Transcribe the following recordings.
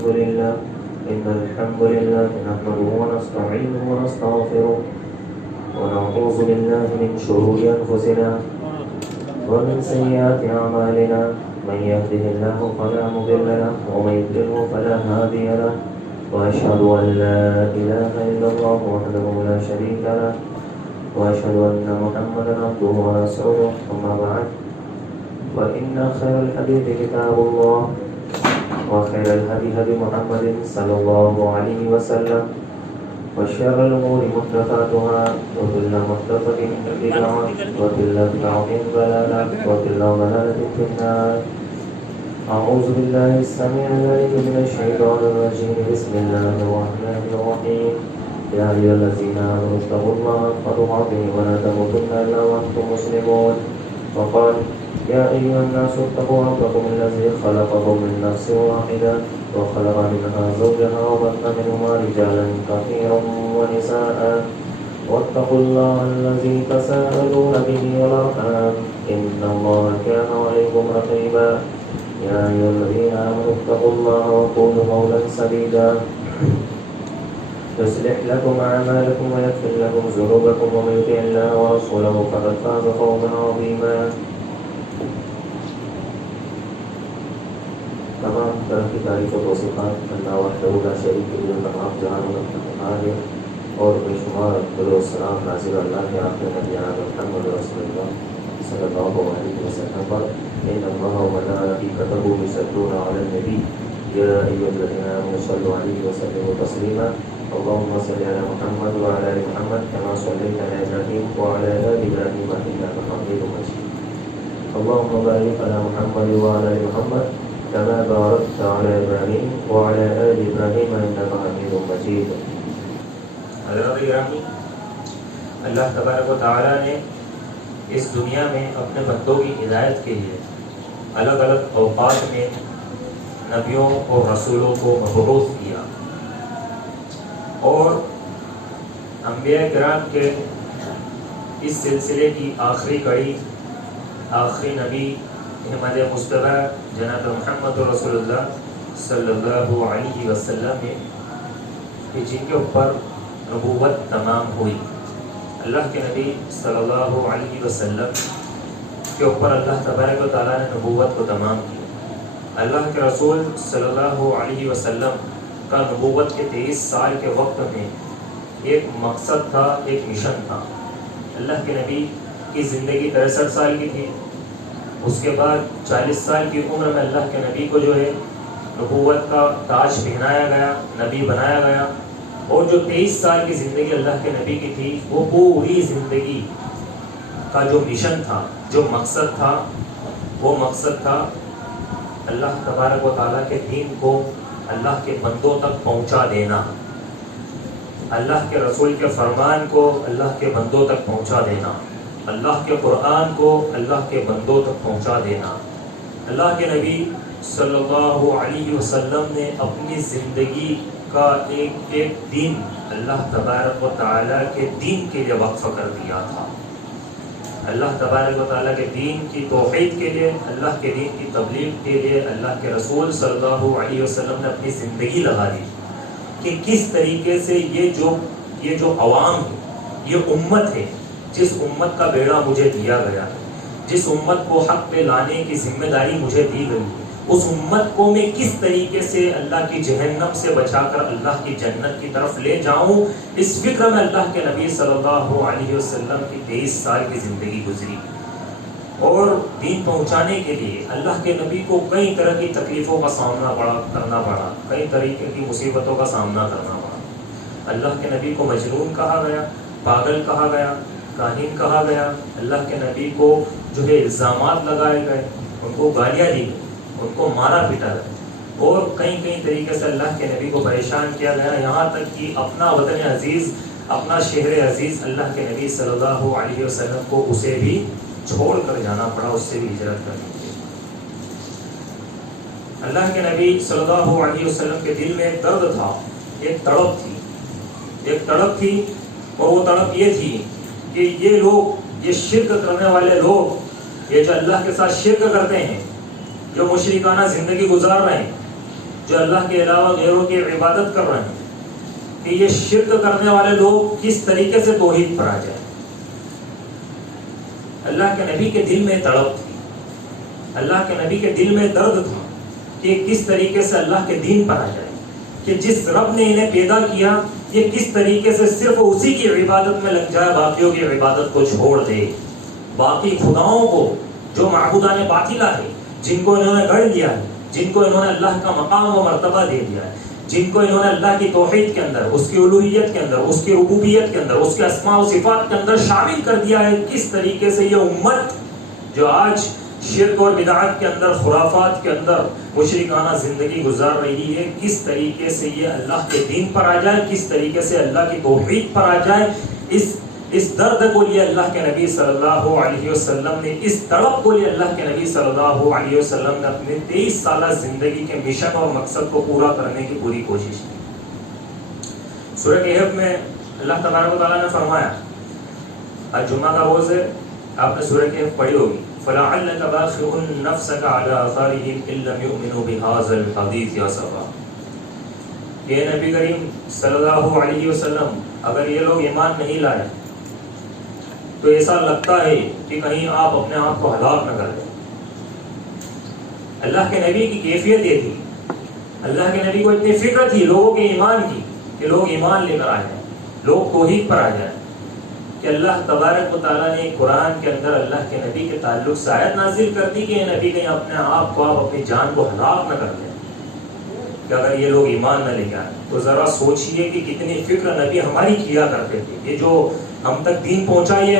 إن الحمد لله نحمده ونستعينه ونستغفره ونعوذ بالله من شرور أنفسنا ومن سيئات أعمالنا من يهده الله فلا مضل له ومن يضلل فلا هادي له وأشهد أن لا إله إلا الله وحده لا شريك له وأشهد أن محمدا عبده ورسوله أما بعد فإن خير الحديث كتاب الله وخير الهدي هدي محمد صلى الله عليه وسلم وشر الأمور محدثاتها وكل محدثة بدعة وكل بدعة ضلالة وكل ضلالة في النار. أعوذ بالله السميع العليم من الشيطان الرجيم. بسم الله الرحمن الرحيم. يا أيها الذين آمنوا اتقوا الله حق تقاته ولا تموتن إلا وأنتم مسلمون. وقال يا أيها الناس اتقوا ربكم الذي خلقكم من نفس واحدة وخلق منها زوجها وبث منهما رجالا كثيرا ونساء واتقوا الله الذي تساءلون به والأرحام إن الله كان عليكم رقيبا. يا أيها الذين آمنوا اتقوا الله وقولوا قولا سديدا يصلح لكم أعمالكم ويغفر لكم ذنوبكم ومن يطع الله ورسوله فقد فاز فوزا عظيما. تمام طرح کی تعریف و توصیفات اللہ وحدہ لا شریک کے تمام جہانوں میں مختار ہے اور بے شمار درود و سلام نازل اللہ کے آخر نبی محمد رسول اللہ صلی اللہ علیہ وسلم پر ان اللہ و ملائکتہ یصلون علی النبی یا ایھا الذین آمنوا صلوا علیہ وسلموا تسلیما. اللهم صل على محمد وعلى ال محمد كما صليت على ابراهيم وعلى ال ابراهيم انك حميد مجيد. اللهم بارك على محمد وعلى ال محمد كما باركت على ابراهيم وعلى ال ابراهيم انك حميد مجيد. حضرات گرامی، اللہ تبارک و تعالی نے اس دنیا میں اپنے بندوں کی ہدایت کے لیے الگ الگ اوقات میں نبیوں اور رسولوں کو مبعوث کیا اور انبیاء کرام کے اس سلسلے کی آخری کڑی آخری نبی احمد مصطفیٰ جناب محمد رسول اللہ صلی اللہ علیہ وسلم نے کہ جن کے اوپر نبوت تمام ہوئی. اللہ کے نبی صلی اللہ علیہ وسلم کے اوپر اللہ تبارک و تعالیٰ نے نبوت کو تمام کیا. اللہ کے رسول صلی اللہ علیہ وسلم کا نبوت کے 23 سال کے وقت میں ایک مقصد تھا، ایک مشن تھا. اللہ کے نبی کی زندگی 63 سال کی تھی. اس کے بعد 40 سال کی عمر میں اللہ کے نبی کو جو ہے نبوت کا تاج پہنایا گیا، نبی بنایا گیا. اور جو 23 سال کی زندگی اللہ کے نبی کی تھی وہ پوری زندگی کا جو مشن تھا، جو مقصد تھا، وہ مقصد تھا اللہ تبارک و تعالیٰ کے دین کو اللہ کے بندوں تک پہنچا دینا، اللہ کے رسول کے فرمان کو اللہ کے بندوں تک پہنچا دینا، اللہ کے قرآن کو اللہ کے بندوں تک پہنچا دینا. اللہ کے نبی صلی اللہ علیہ وسلم نے اپنی زندگی کا ایک ایک دن اللہ تبارک و تعالیٰ کے دین کے لیے وقف کر دیا تھا. اللہ تبارک و تعالیٰ کے دین کی توحید کے لیے، اللہ کے دین کی تبلیغ کے لیے اللہ کے رسول صلی اللہ علیہ وسلم نے اپنی زندگی لگا دی کہ کس طریقے سے یہ جو عوام ہے، یہ امت ہے، جس امت کا بیڑا مجھے دیا گیا ہے، جس امت کو حق پہ لانے کی ذمہ داری مجھے دی گئی ہے، اس امت کو میں کس طریقے سے اللہ کی جہنم سے بچا کر اللہ کی جنت کی طرف لے جاؤں، اس فکر میں اللہ کے نبی صلی اللہ علیہ وسلم کی 23 سال کی زندگی گزری. اور دین پہنچانے کے لیے اللہ کے نبی کو کئی طرح کی تکلیفوں کا سامنا کرنا پڑا، کئی طریقے کی مصیبتوں کا سامنا کرنا پڑا. اللہ کے نبی کو مجنون کہا گیا، پاگل کہا گیا، کاہن کہا گیا. اللہ کے نبی کو جو ہے الزامات لگائے گئے، ان کو گالیاں دی گئی، ان کو مارا پیٹا گیا اور کئی طریقے سے اللہ کے نبی کو پریشان کیا گیا. یہاں تک کہ اپنا وطن عزیز، اپنا شہر عزیز اللہ کے نبی صلی اللہ علیہ وسلم کو اسے بھی چھوڑ کر جانا پڑا، اس سے بھی ہجرت کرنی پڑی. اللہ کے نبی صلی اللہ علیہ وسلم کے دل میں ایک درد تھا، ایک تڑپ تھی اور وہ تڑپ یہ تھی کہ یہ لوگ، یہ شرک کرنے والے لوگ، یہ جو اللہ کے ساتھ شرک کرتے ہیں، جو مشرکانہ زندگی گزار رہے ہیں، جو اللہ کے علاوہ غیروں کی عبادت کر رہے ہیں، کہ یہ شرک کرنے والے لوگ کس طریقے سے توحید پر آ جائیں۔ اللہ کے نبی کے دل میں تڑپ تھی، اللہ کے نبی کے دل میں درد تھا کہ کس طریقے سے اللہ کے دین پر آ جائے، کہ جس رب نے انہیں پیدا کیا یہ کس طریقے سے صرف اسی کی عبادت میں لگ جائے، باقیوں کی عبادت کو چھوڑ دے، باقی خداؤں کو جو معبودان باطلہ ہے، جن کو انہوں نے گڑھ لیا ہے، جن کو انہوں نے اللہ کا مقام و مرتبہ دے دیا ہے، جن کو انہوں نے اللہ کی توحید کے اندر، اس کی الوہیت کے اندر، اس کی ربوبیت کے اندر، اس کے اسماء و صفات کے اندر شامل کر دیا ہے، کس طریقے سے یہ امت جو آج شرک اور بدعات کے اندر، خرافات کے اندر مشرکانہ زندگی گزار رہی ہے، کس طریقے سے یہ اللہ کے دین پر آ جائے، کس طریقے سے اللہ کی توحید پر آ جائے۔ اس درد کو لیے اللہ کے نبی صلی اللہ علیہ وسلم نے، اس تڑپ کو لیے اللہ کے نبی صلی اللہ علیہ وسلم نے اپنے 23 سالہ زندگی کے مشن اور مقصد کو پورا کرنے کی پوری کوشش کی۔ سورہ کہف میں اللہ تبارک و تعالیٰ نے فرمایا، آج جمعہ کا روز ہے، آپ نے سورہ کہف پڑھی ہوگی، فَلَعَلَّكَ بَاخِعٌ نَفْسَكَ عَلَىٰ آثَارِهِمْ إِن لَّمْ يُؤْمِنُوا بِهَٰذَا الْحَدِيثِ أَسَفًا۔ کہ نبی کریم صلی اللہ علیہ وسلم اگر یہ لوگ ایمان نہیں لائے تو ایسا لگتا ہے کہ کہیں آپ اپنے آپ کو ہلاک نہ کر دیں۔ اللہ کے نبی کی کیفیت یہ تھی، اللہ کے نبی کو اتنی فکر تھی لوگوں کے ایمان کی کہ لوگ ایمان لے کر آ جائیں، لوگ توحید پر آ جائیں، کہ اللہ تبارک و تعالیٰ نے قرآن کے اندر اللہ کے نبی کے تعلق سے آیت نازل کر دی کہ یہ نبی کہیں اپنے آپ کو، آپ اپنی جان کو ہلاک نہ کر دیں، کہ اگر یہ لوگ ایمان نہ لے کے آئیں تو ذرا سوچئے کہ کتنی فکر نبی ہماری کیا کرتے تھے۔ یہ جو ہم تک دین پہنچا یہ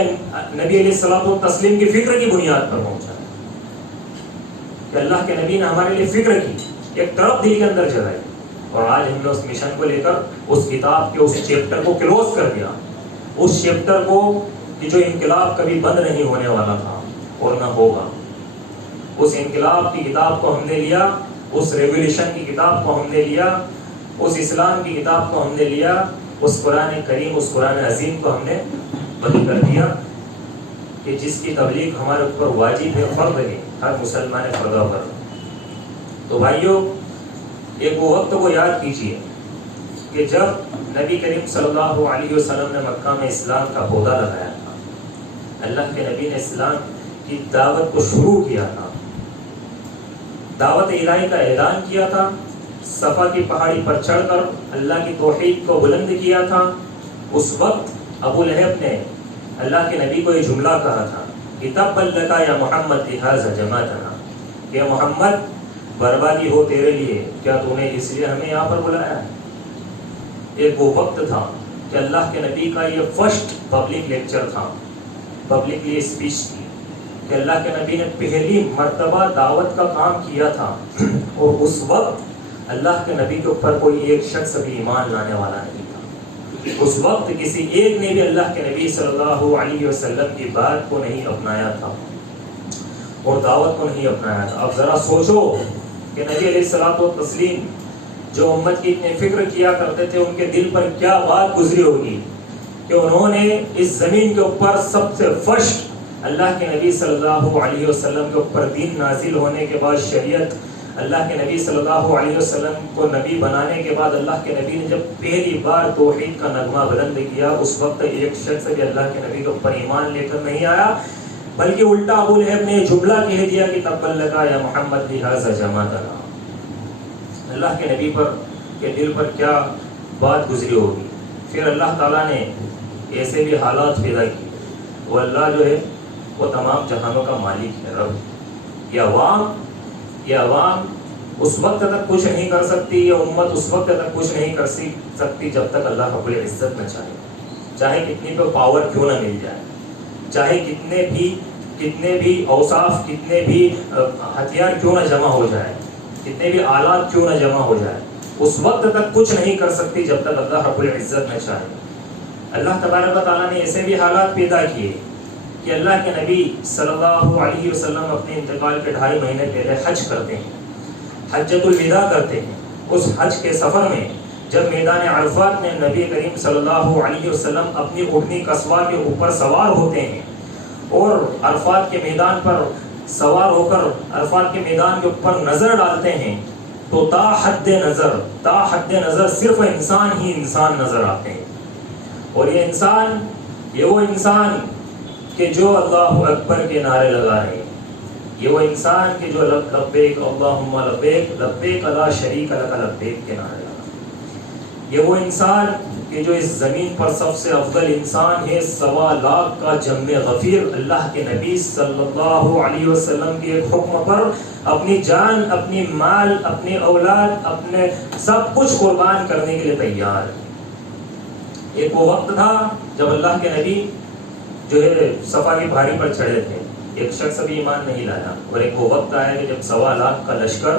نبی علیہ الصلوۃ والتسلیم کی فکر کی بنیاد پر پہنچا، کہ اللہ کے نبی نے ہمارے لیے فکر کی، ایک طرف دل کے اندر جگائی، اور آج ہم نے اس مشن کو لے کر اس کتاب کے اس چیپٹر کو کلوز کر دیا، اس چیپٹر کو کہ جو انقلاب کبھی بند نہیں ہونے والا تھا اور نہ ہوگا، اس انقلاب کی کتاب کو ہم نے لیا، اس ریولیوشن کی کتاب کو ہم نے لیا، اس اسلام کی کتاب کو ہم نے لیا، اس قرآن کریم، اس قرآن عظیم کو ہم نے بند کر دیا، کہ جس کی تبلیغ ہمارے اوپر واجب ہے، فرض ہے، ہر مسلمان فرضہ پر۔ تو بھائیوں، ایک وہ وقت کو یاد کیجیے کہ جب نبی کریم صلی اللہ علیہ وسلم نے مکہ میں اسلام کا پودا لگایا تھا، اللہ کے نبی نے اسلام کی دعوت کو شروع کیا تھا، دعوت الہی کا اعلان کیا تھا، صفا کی پہاڑی پر چڑھ کر اللہ کی توحید کو بلند کیا تھا۔ اس وقت ابو لہب نے اللہ کے نبی کو یہ جملہ کہا تھا کہ تبت لک یا محمد لہذا جمعتنا، کہ محمد بربادی ہو تیرے لیے، کیا تو نے اس لیے ہمیں یہاں پر بلایا ہے۔ ایک وہ وقت تھا کہ اللہ کے نبی کا یہ فرسٹ پبلک لیکچر تھا، پبلکلی اسپیچ تھی، کہ اللہ کے نبی نے پہلی مرتبہ دعوت کا کام کیا تھا، اور اس وقت اللہ کے نبی کے اوپر کوئی ایک شخص بھی ایمان لانے والا نہیں تھا۔ اس وقت کسی ایک نے بھی اللہ کے نبی صلی اللہ علیہ وسلم کی بات کو نہیں اپنایا تھا اور دعوت کو نہیں اپنایا تھا۔ اب ذرا سوچو کہ نبی علیہ الصلوۃ والتسلیم جو امت کی اتنی فکر کیا کرتے تھے، ان کے دل پر کیا بات گزری ہوگی کہ انہوں نے اس زمین کے اوپر سب سے فرسٹ اللہ کے نبی صلی اللہ علیہ وسلم کے اوپر دین نازل ہونے کے بعد، شریعت اللہ کے نبی صلی اللہ علیہ وسلم کو نبی بنانے کے بعد، اللہ کے نبی نے جب پہلی بار توحید کا نغمہ بلند کیا، اس وقت ایک شخص بھی اللہ کے نبی کے اوپر ایمان لے کر نہیں آیا، بلکہ الٹا ابو لہب نے جملہ کہہ دیا کہ تبت لک یا محمد لہذا جمعتنا۔ اللہ کے نبی پر کے دل پر کیا بات گزری ہوگی۔ پھر اللہ تعالیٰ نے ایسے بھی حالات پیدا کیے، وہ اللہ جو ہے وہ تمام جہانوں کا مالک ہے، رب۔ یہ عوام اس وقت تک کچھ نہیں کر سکتی، یہ امت اس وقت تک کچھ نہیں کر سکتی جب تک اللہ رب العزت نہ چاہے، چاہے کتنی پہ پاور کیوں نہ مل جائے، چاہے کتنے بھی اوصاف، کتنے بھی ہتھیار کیوں نہ جمع ہو جائے، کتنے بھی آلات کیوں نہ جمع ہو جائے، اس وقت تک کچھ نہیں کر سکتی جب تک اللہ رب العزت نہ چاہے۔ اللہ تبارک و تعالیٰ نے ایسے بھی حالات پیدا کیے کہ اللہ کے نبی صلی اللہ علیہ وسلم اپنے انتقال کے 2.5 مہینے پہلے حج کرتے ہیں، حجۃ الوداع کرتے ہیں۔ اس حج کے سفر میں جب میدان عرفات میں نبی کریم صلی اللہ علیہ وسلم اپنی اونٹنی قصوہ کے اوپر سوار ہوتے ہیں اور عرفات کے میدان پر سوار ہو کر عرفات کے میدان کے اوپر نظر ڈالتے ہیں، تو تا حد نظر صرف انسان ہی انسان نظر آتے ہیں. اور یہ وہ انسان کہ جو اللہ اکبر کے نعرے لگا رہے ہیں، یہ وہ انسان کہ جو لبیک اللہم لبیک لبیک لا شریک لک لبیک کے نعرے لگا رہے ہیں. یہ وہ انسان کہ جو اس زمین پر سب سے افضل انسان ہے، 1.25 لاکھ کا جم غفیر، اللہ کے نبی صلی اللہ علیہ وسلم کے ایک حکم پر اپنی جان، اپنی مال، اپنی اولاد، اپنے سب کچھ قربان کرنے کے لیے تیار ہے. ایک وہ وقت تھا جب اللہ کے نبی جو ہے صفا کی پہاڑی پر چڑھے تھے، ایک شخص بھی ایمان نہیں لایا، اور ایک وہ وقت آیا کہ جب 1.25 لاکھ کا لشکر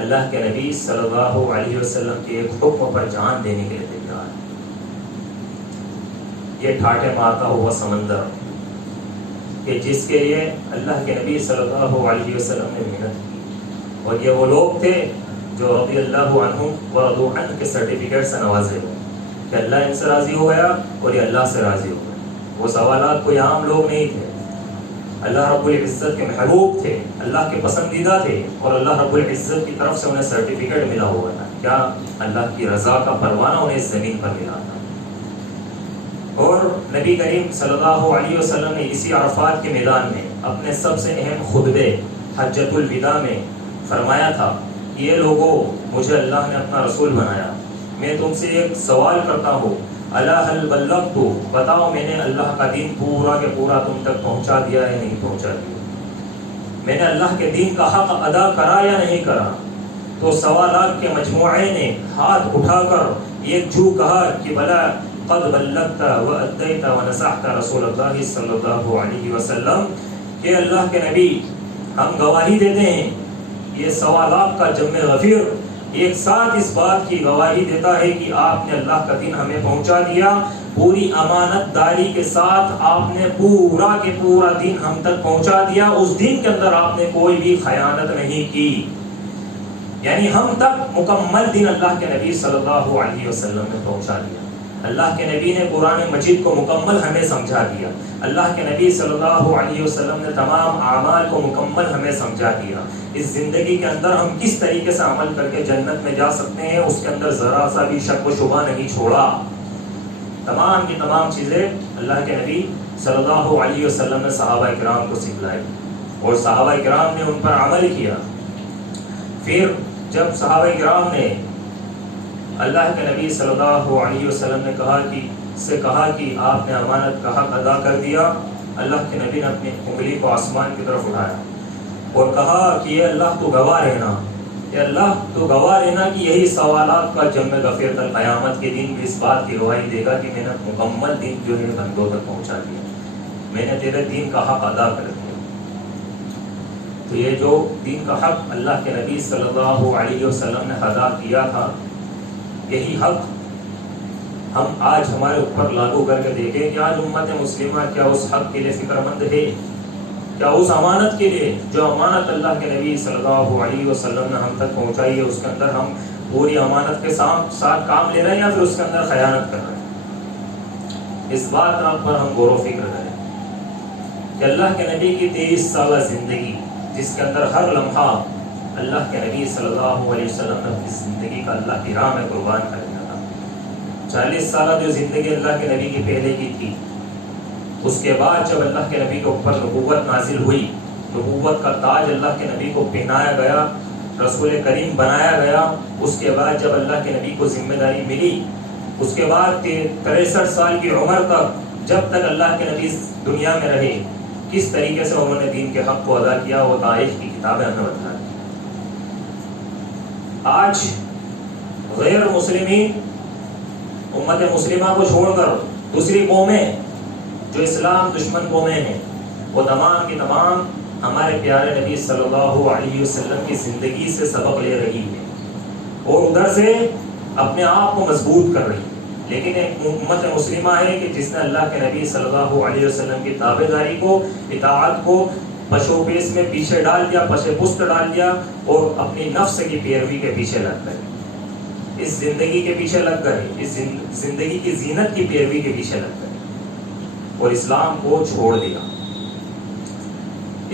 اللہ کے نبی صلی اللہ علیہ وسلم کے ایک حکم پر جان دینے کے لیے تیار ہے. یہ ٹھاٹھے مارتا ہوا سمندر کہ جس کے لیے اللہ کے نبی صلی اللہ علیہ وسلم نے محنت کی، اور یہ وہ لوگ تھے جو رضی اللہ عنہم ورضوا عنہ کے سرٹیفکیٹ سے نوازے ہوئے کہ اللہ ان سے راضی ہو گیا اور یہ اللہ سے راضی ہو گیا. وہ 1.25 لاکھ کوئی عام لوگ نہیں تھے، اللہ رب العزت کے محبوب تھے، اللہ کے پسندیدہ تھے، اور اللہ رب العزت کی طرف سے انہیں سرٹیفکیٹ ملا ہوا تھا. کیا؟ اللہ کی رضا کا پروانہ انہیں اس زمین پر ملا تھا. اور نبی کریم صلی اللہ علیہ وسلم نے اسی عرفات کے میدان میں اپنے سب سے اہم خطبے حجۃ الوداع میں فرمایا تھا کہ یہ لوگوں، مجھے اللہ نے اپنا رسول بنایا، میں تم سے ایک سوال کرتا ہوں، الا هل بلغت، بتاؤ میں نے اللہ کا دین پورا کے پورا تم تک پہنچا دیا ہے نہیں پہنچا دیا؟ میں نے اللہ کے دین کا حق ادا کرا یا نہیں کرا؟ تو 1.25 لاکھ کے مجموعے نے ہاتھ اٹھا کر ایک جو کہا کہ بلا قد بلغت وادیت ونصحت رسول اللہ صلی اللہ علیہ وسلم، کہ اللہ کے نبی ہم گواہی دیتے ہیں، یہ 1.25 لاکھ کا جم غفیر ایک ساتھ اس بات کی گواہی دیتا ہے کہ آپ نے اللہ کا دین ہمیں پہنچا دیا، پوری امانت داری کے ساتھ آپ نے پورا کے پورا دین ہم تک پہنچا دیا. اس دین کے اندر آپ نے کوئی بھی خیانت نہیں کی، یعنی ہم تک مکمل دین اللہ کے نبی صلی اللہ علیہ وسلم نے پہنچا دیا. اللہ کے نبی نے قرآن مجید کو مکمل ہمیں سمجھا دیا، اللہ کے نبی صلی اللہ علیہ وسلم نے تمام اعمال کو مکمل ہمیں سمجھا دیا. اس زندگی کے اندر ہم کس طریقے سے عمل کر کے جنت میں جا سکتے ہیں اس کے اندر ذرا سا بھی شک و شبہ نہیں چھوڑا. تمام کی تمام چیزیں اللہ کے نبی صلی اللہ علیہ وسلم نے صحابہ کرام کو سکھلائی، اور صحابہ کرام نے ان پر عمل کیا. پھر جب صحابہ کرام نے اللہ کے نبی صلی اللہ علیہ وسلم نے کہا کہ آپ نے امانت کا حق ادا کر دیا، اللہ کے نبی نے اپنی انگلی کو آسمان کی طرف اٹھایا اور کہا کہ یہ اللہ تو گواہ رہنا، کہ اللہ تو گواہ رہنا کہ یہی 1.25 لاکھ کا جم غفیر تک قیامت کے دن بھی اس بات کی گواہی دے گا کہ میں نے مکمل دین جو ہے بندوں تک پہنچا دیا، میں نے تیرے دین کا حق ادا کر دیا. تو یہ جو دین کا حق اللہ کے نبی صلی اللہ علیہ وسلم نے ادا کیا تھا، یہی حق ہم آج ہمارے اوپر لاگو کر کے دیکھیں کہ آج امت مسلمہ کیا اس حق کے لیے فکر مند ہے؟ کیا اس امانت کے لیے جو امانت اللہ کے نبی صلی اللہ علیہ وسلم نے ہم تک پہنچائی ہے اس کے اندر ہم پوری امانت کے ساتھ کام لے رہے ہیں یا پھر اس کے اندر خیانت کر رہے ہیں؟ اس بات پر ہم غور و فکر کریں کہ اللہ کے نبی کی 23 سالہ زندگی جس کے اندر ہر لمحہ اللہ کے نبی صلی اللہ علیہ وسلم نے اپنی زندگی کا اللہ کی راہ میں قربان کر دیا تھا. 40 سالہ جو زندگی اللہ کے نبی کی پہلے کی تھی، اس کے بعد جب اللہ کے نبی کے اوپر نبوت نازل ہوئی، نبوت کا تاج اللہ کے نبی کو پہنایا گیا، رسول کریم بنایا گیا، اس کے بعد جب اللہ کے نبی کو ذمہ داری ملی، اس کے بعد 63 سال کی عمر تک جب تک اللہ کے نبی دنیا میں رہے کس طریقے سے انہوں نے دین کے حق کو ادا کیا وہ تاریخ کی کتابیں ہمیں بتاتی. آج غیر مسلمین امت مسلمہ کو چھوڑ کر دوسری قومیں جو اسلام دشمن قومیں ہیں، وہ تمام کی تمام ہمارے پیارے نبی صلی اللہ علیہ وسلم کی زندگی سے سبق لے رہی ہے اور ادھر سے اپنے آپ کو مضبوط کر رہی ہے. لیکن ایک امت مسلمہ ہے کہ جس نے اللہ کے نبی صلی اللہ علیہ وسلم کی تابعداری کو، اطاعت کو پشو پیش میں پیچھے ڈال دیا، پشے پست ڈال دیا اور اپنی نفس کی پیروی کے پیچھے لگ گئے، اس زندگی کے پیچھے لگ گئے، اس زندگی کی زینت کی پیروی کے پیچھے لگ گئے اور اسلام کو چھوڑ دیا.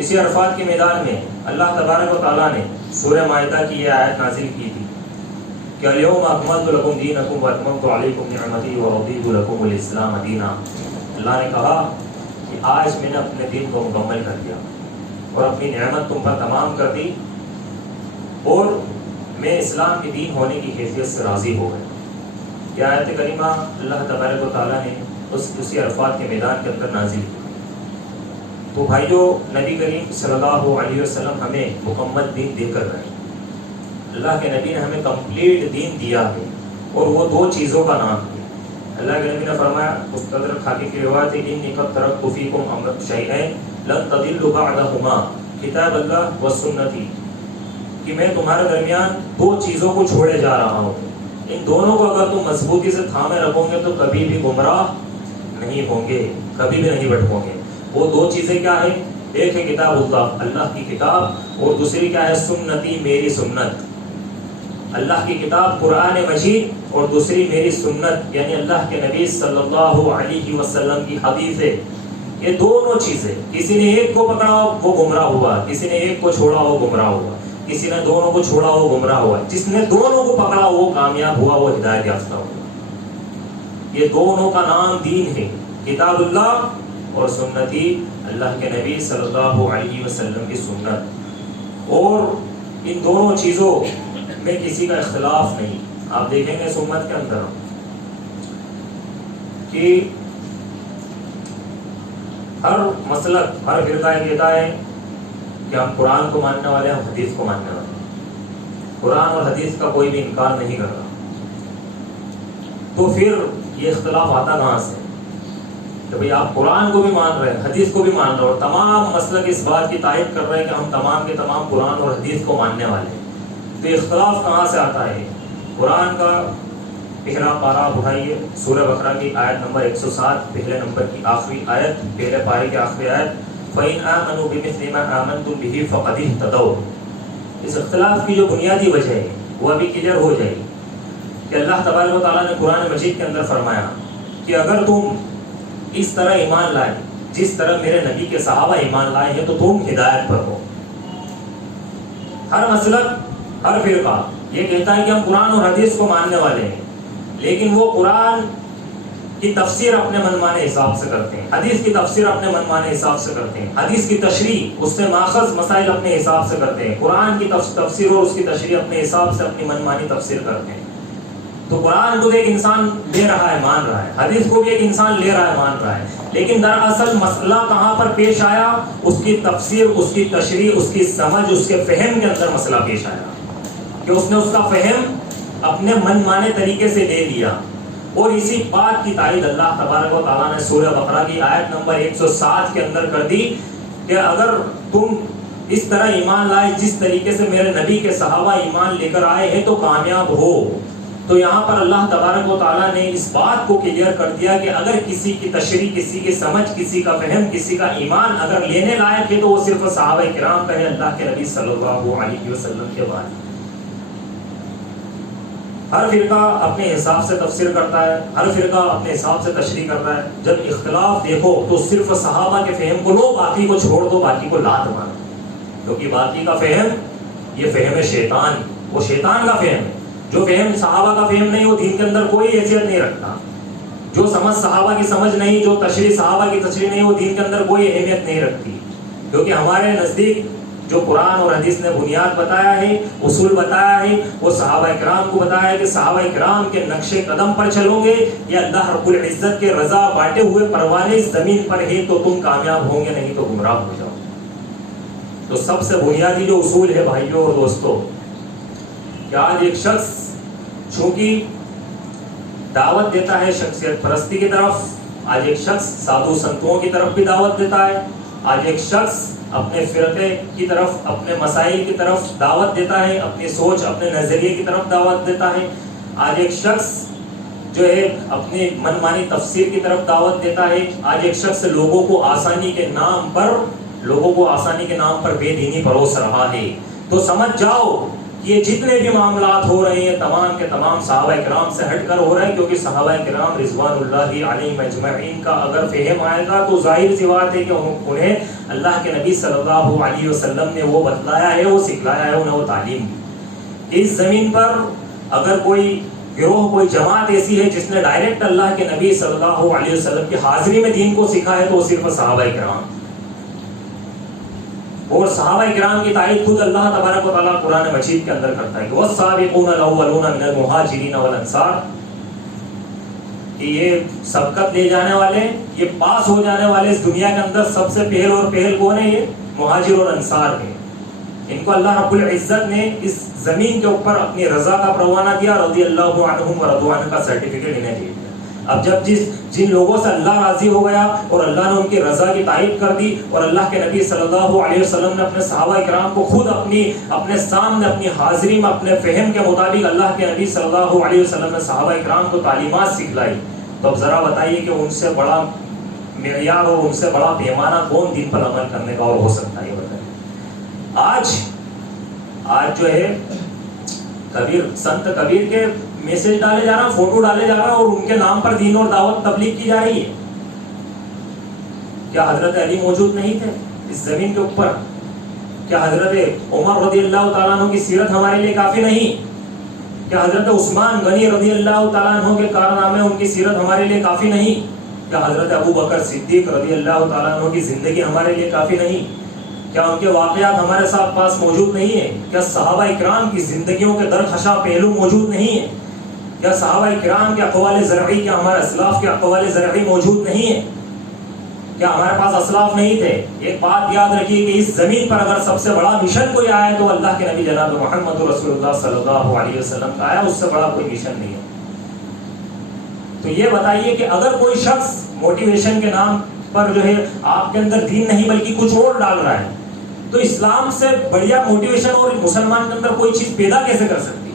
اسی عرفات کے میدان میں اللہ تبارک و تعالیٰ نے سورہ مائدہ کی یہ آیت نازل کی تھی کہ الیوم اکملت لکم دینکم واتممت علیکم نعمتی ورضیت لکم الاسلام دینا. اللہ نے کہا کہ آج میں نے اپنے دین کو مکمل کر دیا اور اپنی نعمت تم پر تمام کر دی اور میں اسلام کے دین ہونے کی حیثیت سے راضی ہو گئے. یہ آیت کریمہ اللہ تبارک و تعالیٰ نے اسی عرفات کے میدان کے اندر نازل کی. تو بھائیو، نبی کریم صلی اللہ علیہ وسلم ہمیں مکمل دین دے کر رہے ہیں. اللہ کے نبی نے ہمیں کمپلیٹ دین دیا ہے اور وہ دو چیزوں کا نام ہے. اللہ کے نبی نے فرمایا مستدرک حاکم کی روایت ہے انی قد ترکت فیکم امر شیئین لن تضلوا بعدہما کتاب اللہ و سنتی، کہ میں تمہارے درمیان دو چیزوں کو چھوڑے جا رہا ہوں، ان دونوں کو اگر تم مضبوطی سے تھامے رکھو گے تو کبھی بھی گمراہ نہیں ہوں گے، کبھی بھی نہیں بھٹکو گے. وہ دو چیزیں کیا ہیں؟ ایک ہے کتاب اللہ، اللہ کی کتاب، اور دوسری کیا ہے؟ سنتی، میری سنت. اللہ کی کتاب قرآن مجید اور دوسری میری سنت یعنی اللہ کے نبی صلی اللہ علیہ وسلم کی حدیثیں. یہ دونوں چیزیں، کسی نے ایک کو پکڑا ہو وہ گمراہ ہوا، کسی نے ایک کو چھوڑا ہو گمراہ ہوا، کسی نے دونوں کو چھوڑا ہو گمراہ ہوا. جس نے دونوں کو پکڑا وہ کامیاب ہوا، وہ ہدایت یافتہ ہوا. یہ دونوں کا نام دین ہے، کتاب اللہ اور سنتی، اللہ کے نبی صلی اللہ علیہ وسلم کی سنت. اور ان دونوں چیزوں میں کسی کا اختلاف نہیں. آپ دیکھیں گے اس امت کے اندر کہ ہر مسلک، ہر فرقہ کہتا ہے کہ ہم قرآن کو ماننے والے ہیں، ہم حدیث کو ماننے والے ہیں. قرآن اور حدیث کا کوئی بھی انکار نہیں کر رہا. تو پھر یہ اختلاف آتا کہاں سے کہ بھئی آپ قرآن کو بھی مان رہے ہیں، حدیث کو بھی مان رہے ہیں، اور تمام مسلک اس بات کی تائید کر رہے ہیں کہ ہم تمام کے تمام قرآن اور حدیث کو ماننے والے ہیں. تو اختلاف کہاں سے آتا ہے؟ قرآن کا پہلا پارہ اٹھائیے، سورہ بقرہ کی آیت نمبر 107، پہلے نمبر کی آخری آیت، پہلے پارے کی آخری آیت، فَإِنْ آمَنُوا بِمِثْلِ مَا آمَنْتُمْ بِهِ فَقَدِ اهْتَدَوْا. اس اختلاف کی جو بنیادی وجہ ہے وہ ابھی کلیئر ہو جائے گی کہ اللہ تبارک و تعالیٰ نے قرآن مجید کے اندر فرمایا کہ اگر تم اس طرح ایمان لائے جس طرح میرے نبی کے صحابہ ایمان لائے ہیں تو تم ہدایت پر ہو. ہر مسلک، ہر فرقہ یہ کہتا ہے کہ ہم قرآن اور حدیث کو ماننے والے ہیں، لیکن وہ قرآن کی تفسیر اپنے منمانے حساب سے کرتے ہیں، حدیث کی تفسیر اپنے منمانے حساب سے کرتے ہیں، حدیث کی تشریح اس سے ماخذ مسائل اپنے حساب سے کرتے ہیں، قرآن کی تفسیر اور اس کی تشریح اپنے حساب سے اپنی منمانی تفسیر کرتے ہیں. تو قرآن کو ایک انسان لے رہا ہے، مان رہا ہے، حدیث کو بھی ایک انسان لے رہا ہے، مان رہا ہے، لیکن دراصل مسئلہ کہاں پر پیش آیا؟ اس کی تفسیر، اس کی تشریح، اس کی سمجھ، اس کے فہم کے اندر مسئلہ پیش آیا کہ اس نے اس کا فہم اپنے من مانے طریقے سے لے لیا. اور اسی بات کی تائید اللہ تبارک و تعالیٰ نے سورہ بقرہ کی آیت نمبر 107 کے اندر کر دی کہ اگر تم اس طرح ایمان لائے جس طریقے سے میرے نبی کے صحابہ ایمان لے کر آئے ہیں تو کامیاب ہو. تو یہاں پر اللہ تبارک و تعالیٰ نے اس بات کو کلیئر کر دیا کہ اگر کسی کی تشریح، کسی کی سمجھ، کسی کا فہم، کسی کا ایمان اگر لینے لائق ہے تو وہ صرف صحابہ کرام کا ہے، اللہ کے نبی صلی اللہ علیہ وسلم کے بعد. ہر فرقہ اپنے حساب سے تفسیر کرتا ہے، ہر فرقہ اپنے حساب سے تشریح کرتا ہے. جب اختلاف دیکھو تو صرف صحابہ کے فہم کو لو، باقی کو چھوڑ دو، باقی کو لات مانو، کیونکہ باقی کا فہم یہ فہم ہے شیطان، وہ شیطان کا فہم ہے. جو فہم صحابہ کا فہم نہیں وہ دین کے اندر کوئی حیثیت نہیں رکھتا. جو سمجھ صحابہ کی سمجھ نہیں، جو تشریح صحابہ کی تشریح نہیں، وہ دین کے اندر کوئی اہمیت نہیں رکھتی. کیونکہ ہمارے نزدیک جو قرآن اور حدیث نے بنیاد بتایا ہے، اصول بتایا ہے، وہ صحابہ کرام کو بتایا ہے کہ صحابہ کرام کے نقش قدم پر چلو گے یا اللہ رب العزت کے رضا بانٹے ہوئے پروانے زمین پر ہے تو تم کامیاب ہوں گے، نہیں تو گمراہ ہو جاؤ. تو سب سے بنیادی جو اصول ہے بھائیوں اور دوستوں کہ آج ایک شخص چونکہ دعوت دیتا ہے شخصیت پرستی کی طرف، آج ایک شخص سادھو سنتوں کی طرف بھی دعوت دیتا ہے، آج ایک شخص اپنے فرقے کی طرف، اپنے مسائل کی طرف دعوت دیتا ہے، اپنی سوچ، اپنے نظریے کی طرف دعوت دیتا ہے. آج ایک شخص جو ہے اپنی من مانی تفسیر کی طرف دعوت دیتا ہے. آج ایک شخص لوگوں کو آسانی کے نام پر بے دینی پروس رہا ہے. تو سمجھ جاؤ یہ جتنے بھی معاملات ہو رہے ہیں تمام کے تمام صحابہ کرام سے ہٹ کر ہو رہے ہیں، کیونکہ صحابہ کرام رضوان اللہ علیہم اجمعین کا اگر فہم آئے گا تو ظاہر سی بات ہے کہ انہیں اللہ کے نبی صلی اللہ علیہ وسلم نے وہ بتلایا ہے، وہ سکھلایا ہے، انہیں وہ تعلیم دی۔ اس زمین پر اگر کوئی گروہ، کوئی جماعت ایسی ہے جس نے ڈائریکٹ اللہ کے نبی صلی اللہ علیہ وسلم کی حاضری میں دین کو سیکھا ہے تو وہ صرف صحابہ کرام، اور صحابہ کرام کی تائید خود اللہ تبارک و تعالیٰ قرآن مجید کے اندر کرتا ہے کہ والسابقون الاولون من المہاجرین والانصار، کہ یہ سبقت لے جانے والے، یہ پاس ہو جانے والے اس دنیا کے اندر سب سے پہل اور پہل کون ہے؟ یہ مہاجر اور انصار ہیں۔ ان کو اللہ رب العزت نے اس زمین کے اوپر اپنی رضا کا پروانہ دیا، رضی اللہ عنہم ورضوا عنہ کا سرٹیفکیٹ انہیں دے دیا۔ اب جب جن لوگوں سے اللہ راضی ہو گیا اور اللہ نے ان کی رضا کی تائید کر دی، اور اللہ کے نبی صلی اللہ علیہ وسلم نے اپنے صحابہ کرام کو خود اپنے سامنے اپنی حاضری میں اپنے فہم کے مطابق اللہ کے نبی صلی اللہ علیہ وسلم نے صحابہ کرام کو تعلیمات سکھلائی، تو اب ذرا بتائیے کہ ان سے بڑا معیار اور ان سے بڑا پیمانہ کون دین پر عمل کرنے کا اور ہو سکتا ہے؟ یہ بتائیے۔ آج جو ہے سنت کبیر کے میسج ڈالے جا رہا، فوٹو ڈالے جا رہا، اور ان کے نام پر دین اور دعوت تبلیغ کی جا رہی ہے۔ کیا حضرت علی موجود نہیں تھے اس زمین کے اوپر؟ کیا حضرت عمر رضی اللہ تعالیٰ عنہ کی سیرت ہمارے لیے کافی نہیں؟ کیا حضرت عثمان غنی رضی اللہ تعالیٰ عنہ کے کارنامے، ان کی سیرت ہمارے لیے کافی نہیں؟ کیا حضرت ابو بکر صدیق رضی اللہ تعالیٰ عنہ کی زندگی ہمارے لیے کافی نہیں؟ کیا ان کے واقعات ہمارے ساتھ پاس موجود نہیں ہیں؟ کیا صحابہ کرام کی زندگیوں کے درخشاں پہلو موجود نہیں ہیں؟ کیا صحابہ کرام کے اقوال زرعی، کیا ہمارے اسلاف کے اقوال زرعی موجود نہیں ہیں؟ کیا ہمارے پاس اسلاف نہیں تھے؟ ایک بات یاد رکھیے کہ اس زمین پر اگر سب سے بڑا مشن کوئی آیا تو اللہ کے نبی جناب محمد رسول اللہ صلی اللہ علیہ وسلم کا آیا، اس سے بڑا کوئی مشن نہیں ہے۔ تو یہ بتائیے کہ اگر کوئی شخص موٹیویشن کے نام پر جو ہے آپ کے اندر دین نہیں بلکہ کچھ اور ڈال رہا ہے، تو اسلام سے بڑھیا موٹیویشن اور مسلمان کے اندر کوئی چیز پیدا کیسے کر سکتی؟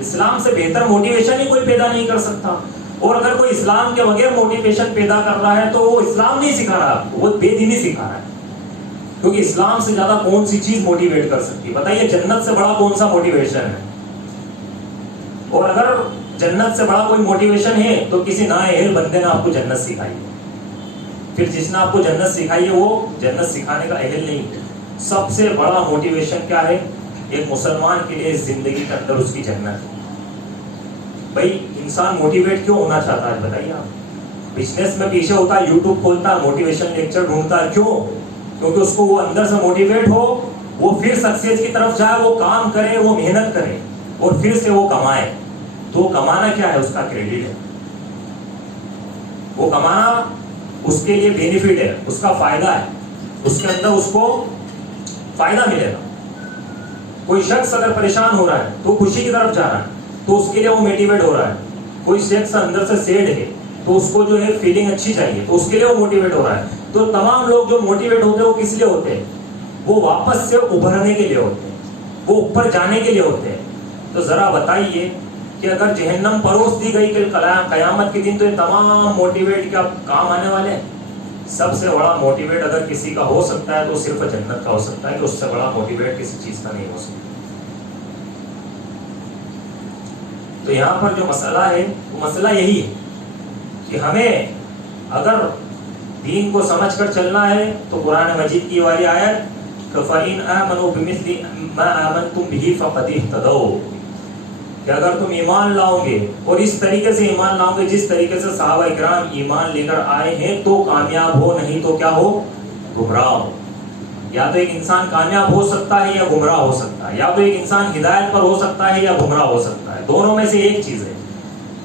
اسلام سے بہتر موٹیویشن ہی کوئی پیدا نہیں کر سکتا۔ اور اگر کوئی اسلام کے بغیر موٹیویشن پیدا کر رہا ہے تو وہ اسلام نہیں سکھا رہا، وہ بے دینی سکھا رہا ہے، کیونکہ اسلام سے زیادہ کون سی چیز موٹیویٹ کر سکتی؟ بتائیے، جنت سے بڑا کون سا موٹیویشن ہے؟ اور اگر جنت سے بڑا کوئی موٹیویشن ہے تو کسی نااہل بندے نے آپ کو جنت سکھائی ہے، پھر جس نے آپ کو جنت سکھائی ہے وہ جنت سکھانے کا اہل نہیں ہے۔ سب سے بڑا موٹیویشن کیا ہے ایک مسلمان کے لیے زندگی کے اندر؟ اس کی جنت ہے۔ بھائی انسان موٹیویٹ کیوں ہونا چاہتا ہے بتائیے آپ؟ بزنس میں پیچھے ہوتا ہے، یوٹیوب کھولتا ہے، موٹیویشن لیکچر ڈھونڈتا ہے، کیوں؟ کیونکہ اس کو وہ اندر سے موٹیویٹ ہو، وہ پھر سکسیس کی طرف جائے، وہ کام کرے، وہ محنت کرے اور پھر سے وہ کمائے۔ تو کمانا کیا ہے؟ اس کا کریڈٹ ہے، وہ کمانا اس کے لیے بینیفٹ ہے، اس کا فائدہ ہے، اس کے اندر اس کو فائدہ ملے گا۔ کوئی شخص اگر پریشان ہو رہا ہے تو خوشی کی طرف جا رہا ہے تو اس کے لیے وہ موٹیویٹ ہو رہا ہے۔ کوئی شخص اندر سے سیڈ ہے تو اس کو جو ہے فیلنگ اچھی چاہیے تو اس کے لیے وہ موٹیویٹ ہو رہا ہے۔ تو تمام لوگ جو موٹیویٹ ہوتے ہیں وہ کس لیے ہوتے ہیں؟ وہ واپس سے ابھرنے کے لیے ہوتے ہیں، وہ اوپر جانے کے لیے ہوتے ہیں۔ تو ذرا بتائیے کہ اگر جہنم پروس دی گئی کہ قیامت کے دن تو یہ تمام موٹیویٹ کیا کام آنے والے ہیں؟ سب سے بڑا موٹیویٹ اگر کسی کا ہو سکتا ہے تو صرف جنت کا ہو سکتا ہے، کہ اس سے بڑا موٹیویٹ کسی چیز کا نہیں ہو سکتا۔ تو یہاں پر جو مسئلہ ہے وہ مسئلہ یہی ہے کہ ہمیں اگر دین کو سمجھ کر چلنا ہے تو قرآن مجید کی والی آیت فَإِنْ آمَنُوا بِمِثْلِ مَا آمَنْتُمْ بِهِ فَقَدِ اهْتَدَوْا، کہ اگر تم ایمان لاؤ گے اور اس طریقے سے ایمان لاؤ گے جس طریقے سے صحابہ اکرام ایمان لے کر آئے ہیں تو کامیاب ہو، نہیں تو کیا ہو؟ گمراہ ہو۔ یا تو ایک انسان کامیاب ہو سکتا ہے یا گمراہ ہو سکتا ہے، یا تو ایک انسان ہدایت پر ہو سکتا ہے یا گمراہ ہو سکتا ہے، دونوں میں سے ایک چیز ہے۔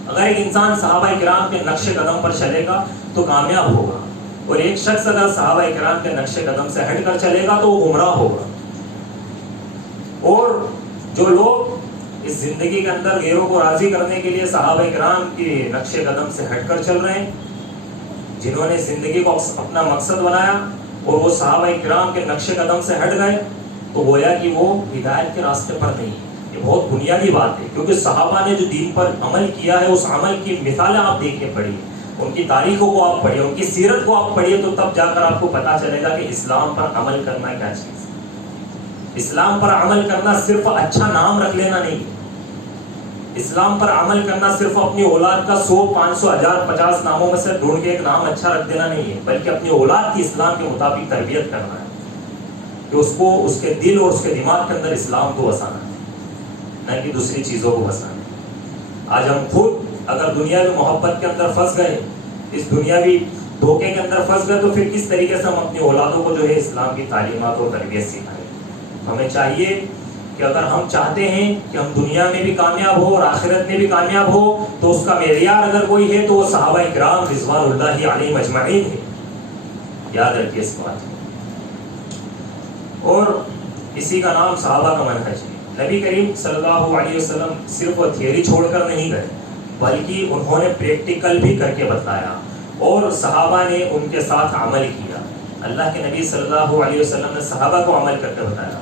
اگر ایک انسان صحابہ کرام کے نقش قدم پر چلے گا تو کامیاب ہوگا، اور ایک شخص اگر صحابہ کرام کے نقش قدم سے ہٹ کر چلے گا تو وہ گمراہ ہوگا۔ اور جو لوگ اس زندگی کے اندر غیروں کو راضی کرنے کے لیے صحابہ کرام کے نقش قدم سے ہٹ کر چل رہے ہیں، جنہوں نے زندگی کو اپنا مقصد بنایا اور وہ صحابہ کرام کے نقش قدم سے ہٹ گئے، تو گویا کہ وہ ہدایت کے راستے پر نہیں ہے۔ یہ بہت بنیادی بات ہے، کیونکہ صحابہ نے جو دین پر عمل کیا ہے اس عمل کی مثالیں آپ دیکھ کے پڑھیے، ان کی تاریخوں کو آپ پڑھیے، ان کی سیرت کو آپ پڑھیے، تو تب جا کر آپ کو پتا چلے گا کہ اسلام پر عمل کرنا کیا چیز ہے۔ اسلام پر عمل کرنا صرف اچھا نام رکھ لینا نہیں ہے. اسلام پر عمل کرنا صرف اپنی اولاد کا 100 500 1000 50 ناموں میں سے ڈھونڈ کے ایک نام اچھا رکھ دینا نہیں ہے، بلکہ اپنی اولاد کی اسلام کے مطابق تربیت کرنا ہے کہ اس کو اس کے دل اور اس کے دماغ کے اندر اسلام کو بسانا ہے، نہ کہ دوسری چیزوں کو بسانا ہے. آج ہم خود اگر دنیاوی محبت کے اندر پھنس گئے، اس دنیاوی دھوکے کے اندر پھنس گئے، تو پھر کس طریقے سے ہم اپنی اولادوں کو جو ہے اسلام کی تعلیمات اور تربیت سکھائیں. ہمیں چاہیے کہ اگر ہم چاہتے ہیں کہ ہم دنیا میں بھی کامیاب ہو اور آخرت میں بھی کامیاب ہو، تو اس کا معیار اگر کوئی ہے تو وہ صحابہ کرام رضوان اللہ علیہم اجمعین ہے. یاد رکھیے اس بات. اور اسی کا نام صحابہ کا منہج ہے. نبی کریم صلی اللہ علیہ وسلم صرف وہ تھیوری چھوڑ کر نہیں گئے، بلکہ انہوں نے پریکٹیکل بھی کر کے بتایا اور صحابہ نے ان کے ساتھ عمل کیا. اللہ کے نبی صلی اللہ علیہ وسلم نے صحابہ کو عمل کر کے بتایا.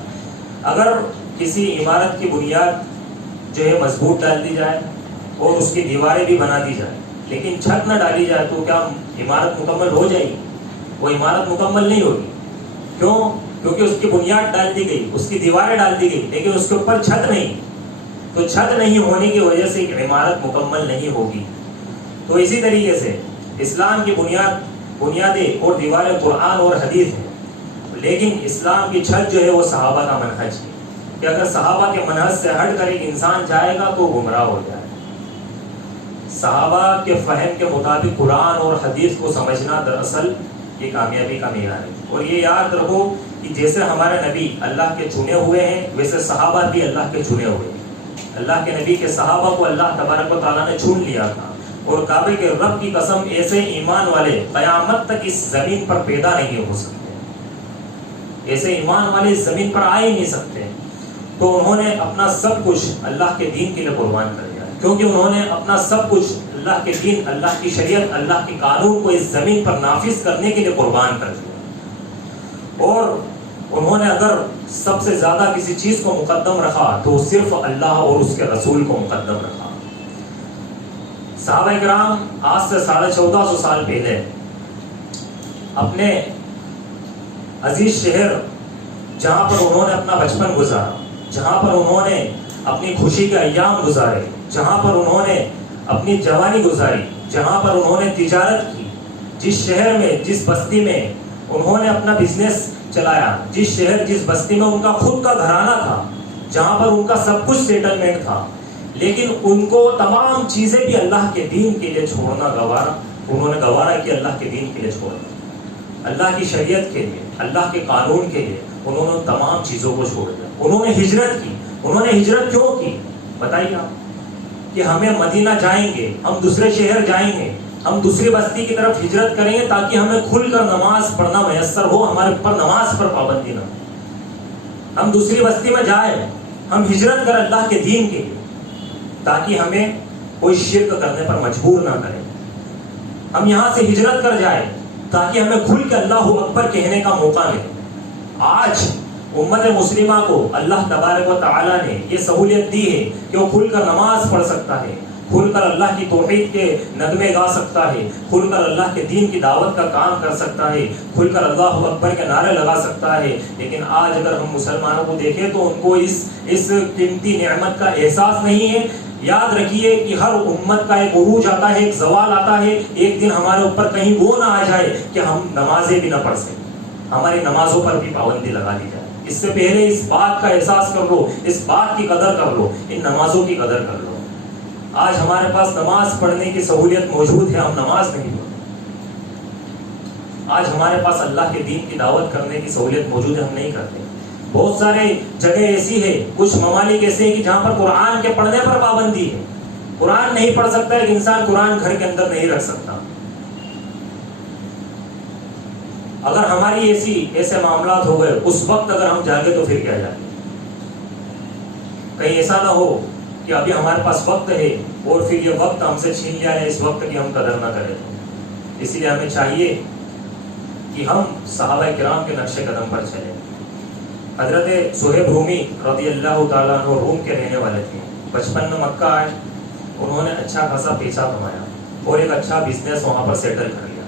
اگر کسی عمارت کی بنیاد جو ہے مضبوط ڈال دی جائے اور اس کی دیواریں بھی بنا دی جائے، لیکن چھت نہ ڈالی جائے، تو کیا عمارت مکمل ہو جائے گی؟ وہ عمارت مکمل نہیں ہوگی. کیوں؟ کیونکہ اس کی بنیاد ڈال دی گئی، اس کی دیواریں ڈال دی گئی، لیکن اس کے اوپر چھت نہیں. تو چھت نہیں ہونے کی وجہ سے ایک عمارت مکمل نہیں ہوگی. تو اسی طریقے سے اسلام کی بنیادیں اور دیواریں قرآن اور حدیث ہیں، لیکن اسلام کی چھت جو ہے وہ صحابہ کا منہج ہے. کہ اگر صحابہ کے منہج سے ہٹ کر ایک انسان جائے گا تو گمراہ ہو جائے. صحابہ کے فہم کے مطابق قرآن اور حدیث کو سمجھنا دراصل یہ کامیابی کا معیار ہے. اور یہ یاد رکھو کہ جیسے ہمارے نبی اللہ کے چنے ہوئے ہیں، ویسے صحابہ بھی اللہ کے چنے ہوئے ہیں. اللہ کے نبی کے صحابہ کو اللہ تبارک و تعالیٰ نے چن لیا تھا. اور کعبے کے رب کی قسم، ایسے ایمان والے قیامت تک اس زمین پر پیدا نہیں ہو سکتے. ایسے ایمان والے اس زمین پر آ ہی نہیں سکتے. تو انہوں نے اپنا سب کچھ اللہ کے دین کے لیے قربان کر دیا، کیونکہ انہوں نے اپنا سب کچھ اللہ کے دین، اللہ کی شریعت، اللہ کے قانون کو اس زمین پر نافذ کرنے کے لیے قربان کر دیا. اور انہوں نے اگر سب سے زیادہ کسی چیز کو مقدم رکھا تو صرف اللہ اور اس کے رسول کو مقدم رکھا. صحابہ کرام آج سے 1450 سال پہلے اپنے عزیز شہر، جہاں پر انہوں نے اپنا بچپن گزارا، جہاں پر انہوں نے اپنی خوشی کے ایام گزارے، جہاں پر انہوں نے اپنی جوانی گزاری، جہاں پر انہوں نے تجارت کی، جس شہر میں، جس بستی میں انہوں نے اپنا بزنس چلایا، جس شہر، جس بستی میں ان کا خود کا گھرانہ تھا، جہاں پر ان کا سب کچھ سیٹلمنٹ تھا، لیکن ان کو تمام چیزیں بھی اللہ کے دین کے لیے چھوڑنا گوارا. انہوں نے گوارا کہ اللہ کے دین کے لیے چھوڑنا، اللہ کی شریعت کے لیے، اللہ کے قانون کے لیے انہوں نے تمام چیزوں کو چھوڑ دیا. انہوں نے ہجرت کی. انہوں نے ہجرت کیوں کی بتائیے آپ؟ کہ ہمیں مدینہ جائیں گے، ہم دوسرے شہر جائیں گے، ہم دوسری بستی کی طرف ہجرت کریں گے تاکہ ہمیں کھل کر نماز پڑھنا میسر ہو، ہمارے اوپر نماز پر پابندی نہ ہو. ہم دوسری بستی میں جائیں، ہم ہجرت کر اللہ کے دین کے لیے تاکہ ہمیں کوئی شرک کرنے پر مجبور نہ کرے. ہم یہاں سے ہجرت کر جائیں تاکہ ہمیں کھل کے اللہ اکبر کہنے کا موقع ملے. آج امت مسلمہ کو اللہ تبارک و تعالیٰ نے یہ سہولیت دی ہے کہ وہ کھل کر نماز پڑھ سکتا ہے، کھل کر اللہ کی توحید کے نغمے گا سکتا ہے، کھل کر اللہ کے دین کی دعوت کا کام کر سکتا ہے، کھل کر اللہ اکبر کے نعرے لگا سکتا ہے. لیکن آج اگر ہم مسلمانوں کو دیکھیں تو ان کو اس قیمتی نعمت کا احساس نہیں ہے. یاد رکھیے کہ ہر امت کا ایک عروج آتا ہے، ایک زوال آتا ہے. ایک دن ہمارے اوپر کہیں وہ نہ آ جائے کہ ہم نمازیں بھی نہ پڑھ سکیں، ہماری نمازوں پر بھی پابندی لگا دی جائے. اس سے پہلے اس بات کا احساس کر لو، اس بات کی قدر کر لو، ان نمازوں کی قدر کر لو. آج ہمارے پاس نماز پڑھنے کی سہولیت موجود ہے، ہم نماز نہیں پڑھتے. آج ہمارے پاس اللہ کے دین کی دعوت کرنے کی سہولیت موجود ہے، ہم نہیں کرتے. بہت سارے جگہ ایسی ہے، کچھ ممالک ایسے ہیں کہ جہاں پر قرآن کے پڑھنے پر پابندی ہے. قرآن نہیں پڑھ سکتا ایک انسان، قرآن گھر کے اندر نہیں رکھ سکتا. اگر ہماری ایسے معاملات ہو گئے، اس وقت اگر ہم جاگے تو پھر کیا جائے؟ کہیں ایسا نہ ہو کہ ابھی ہمارے پاس وقت ہے اور پھر یہ وقت ہم سے چھین لیا ہے، اس وقت کی ہم قدر نہ کریں. اسی لیے ہمیں چاہیے کہ ہم صحابہ کرام کے نقش قدم پر چلیں. حضرت صہیب رومی رضی اللہ تعالیٰ عنہ روم کے رہنے والے تھے. بچپن میں مکہ آئے، انہوں نے اچھا خاصا پیسہ کمایا اور ایک اچھا بزنس وہاں پر سیٹل کر لیا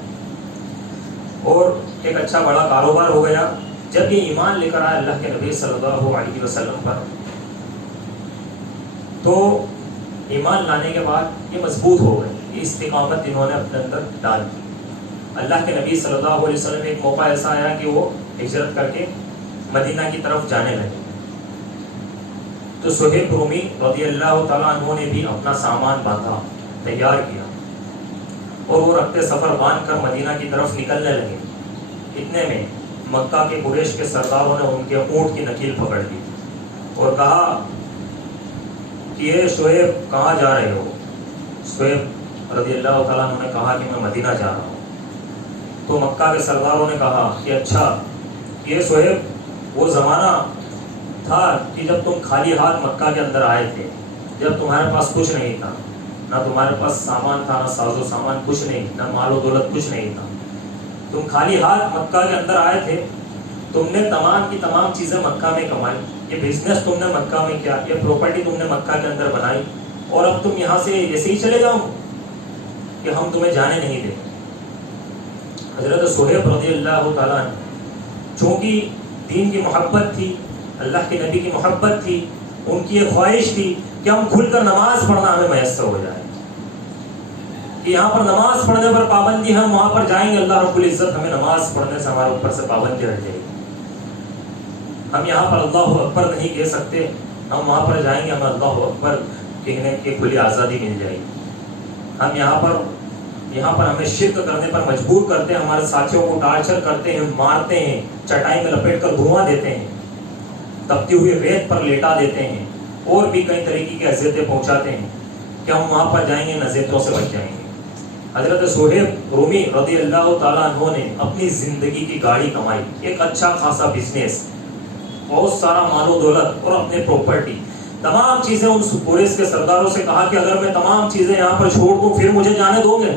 اور ایک اچھا بڑا کاروبار ہو گیا. جب یہ ایمان لے کر آئے اللہ کے نبی صلی اللہ علیہ وسلم پر، تو ایمان لانے کے بعد یہ مضبوط ہو گئے، یہ استقامت انہوں نے اپنے اندر ڈال دی۔ اللہ کے نبی صلی اللہ علیہ وسلم ایک موقع ایسا آیا کہ وہ ہجرت کر کے مدینہ کی طرف جانے لگے، تو صہیب رومی رضی اللہ تعالیٰ عنہ نے بھی اپنا سامان باندھا، تیار کیا، اور وہ رخت سفر باندھ کر مدینہ کی طرف نکلنے لگے۔ اتنے میں مکہ کے قریش کے سرداروں نے ان کے اونٹ کی نکیل پکڑ لی اور کہا کہ یہ شعیب کہاں جا رہے ہو؟ شعیب رضی اللہ تعالیٰ عنہ نے کہا کہ میں مدینہ جا رہا ہوں۔ تو مکہ کے سرداروں نے کہا کہ اچھا، یہ شعیب وہ زمانہ تھا کہ جب تم خالی ہاتھ مکہ کے اندر آئے تھے، جب تمہارے پاس کچھ نہیں تھا، نہ تمہارے پاس سامان تھا، نہ ساز و سامان کچھ نہیں، نہ مال و دولت کچھ نہیں تھا، تم خالی ہاتھ مکہ کے اندر آئے تھے، تم نے تمام کی تمام چیزیں مکہ میں کمائی، یہ بزنس تم نے مکہ میں کیا، یہ پراپرٹی تم نے مکہ کے اندر بنائی، اور اب تم یہاں سے ایسے ہی چلے جاؤ کہ ہم تمہیں جانے نہیں دیں۔ حضرت صہیب رضی اللہ تعالیٰ عنہ چونکہ دین کی محبت تھی، اللہ کے نبی کی محبت تھی، ان کی یہ خواہش تھی کہ ہم کھل کر نماز پڑھنا ہمیں میسر ہو جائے، کہ یہاں پر نماز پڑھنے پر پابندی، ہم وہاں پر جائیں گے اللہ رب العزت ہمیں نماز پڑھنے سے ہمارے اوپر سے پابندی ہٹ جائے گی، ہم یہاں پر اللہ اکبر نہیں کہہ سکتے، ہم وہاں پر جائیں گے ہمیں اللہ اکبر کہنے کی کھلی آزادی مل جائے گی، ہم یہاں پر ہمیں شرک کرنے پر مجبور کرتے ہیں، ہمارے ساتھیوں کو ٹارچر کرتے ہیں، مارتے ہیں، چٹائی میں لپیٹ کر دھواں دیتے ہیں، تپتی ہوئی ریت پر لیٹا دیتے ہیں، اور بھی کئی طریقے کی اذیتیں پہنچاتے ہیں، کہ ہم وہاں پر جائیں گے ان اذیتوں سے بچ جائیں گے۔ حضرت صہیب رومی رضی اللہ تعالیٰ عنہ نے اپنی زندگی کی گاڑی کمائی، ایک اچھا خاصا بزنس، بہت سارا مال و دولت اور اپنے پراپرٹی، تمام چیزیں ان قریش کے سرداروں سے کہا کہ اگر میں تمام چیزیں یہاں پر چھوڑ دوں پھر مجھے جانے دو گے؟